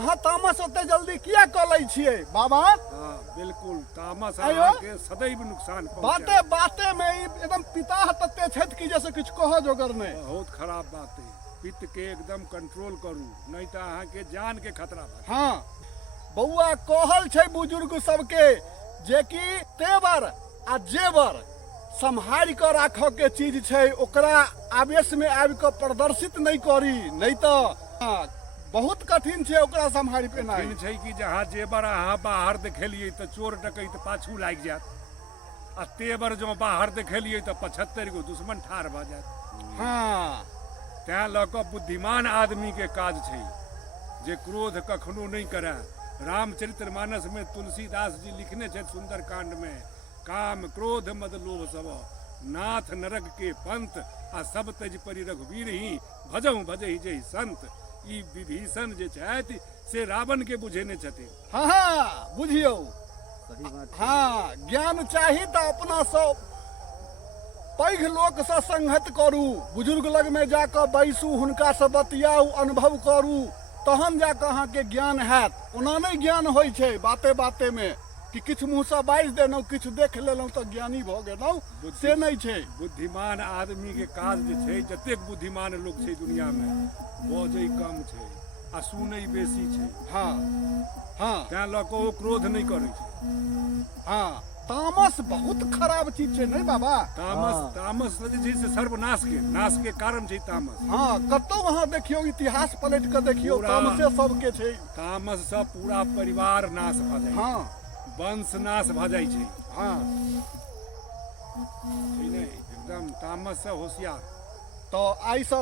अहाँ तामस ओते जल्दी किया क लै छियै बाबा? हाँ बिल्कुल, तामस अहाँके सदैव नुकसान बाते बाते में एकदम पिता तते छथि कि जैसे कुछ कह जोगर नहीं। बहुत खराब बात है। पित्त के एकदम कंट्रोल करू, नहीं तो अहाँके जान के खतरा बा। हाँ बउआ कहल छै बुजुर्ग सबके जे कि तेवर आ जेवर संभाल कर राखऽ के चीज छै, ओकरा आवेश में आबि कऽ प्रदर्शित नहीं करी, नहीं तो बहुत कठिन छै ओकरा संभाल पे नहीं। कठिन छै कि जहाँ जेवर अहाँ बाहर देखेलिए तो चोर डकैत पाछू लाग जात, आ तेवर जो बाहर देखेलिए तो 75 गो दुश्मन ठार भ जात। हाँ तैं लऽ कऽ बुद्धिमान आदमी के काज छै जे क्रोध कखनो नहीं करे। रामचरितमानस में तुलसीदास जी लिखने छथि सुंदर कांड में, काम क्रोध मद लोभ सब नाथ नरक के पंथ, आ सब तेज परि रघुवीर ही भजहु भजहि जहि संत। ई विभीषण जे छथि से रावण के बुझेने छथिन। हाँ हाँ बुझियौ, हाँ ज्ञान चाही तो अपना सब पैघ लोक से संगत करू, बुजुर्ग लग में जाकर बैसू, हुनका से बतियाऊ, अनुभव करू, तहन जाकर अहाँ के ज्ञान हैत। ओना नहीं ज्ञान होइ छै बाते बाते में कि किछु मुँह से बाजि देलहुँ, किछु देख लेलहुँ तो ज्ञानी भऽ गेलहुँ, से नहीं छै। बुद्धिमान आदमी के काज जे छै, जतेक बुद्धिमान लोग छै दुनिया में, बजै कम छै आ सुनै बेसी छै। हाँ हाँ तैं लऽ कऽ ओ क्रोध नहीं करै छै। हाँ तामस बहुत खराब चीज छै नहीं बाबा? तामस जे छै से सर्वनाश के नाश के कारण छै तामस। हाँ कतौ वहाँ देखियो इतिहास पलट के देखियो, तामसे सबके छै। तामस से पूरा परिवार नाश भ जाइ, हाँ वंश नाश भ जाइ छै। हाँ छै नहि, एकदम तामस से होशियार। तो आई से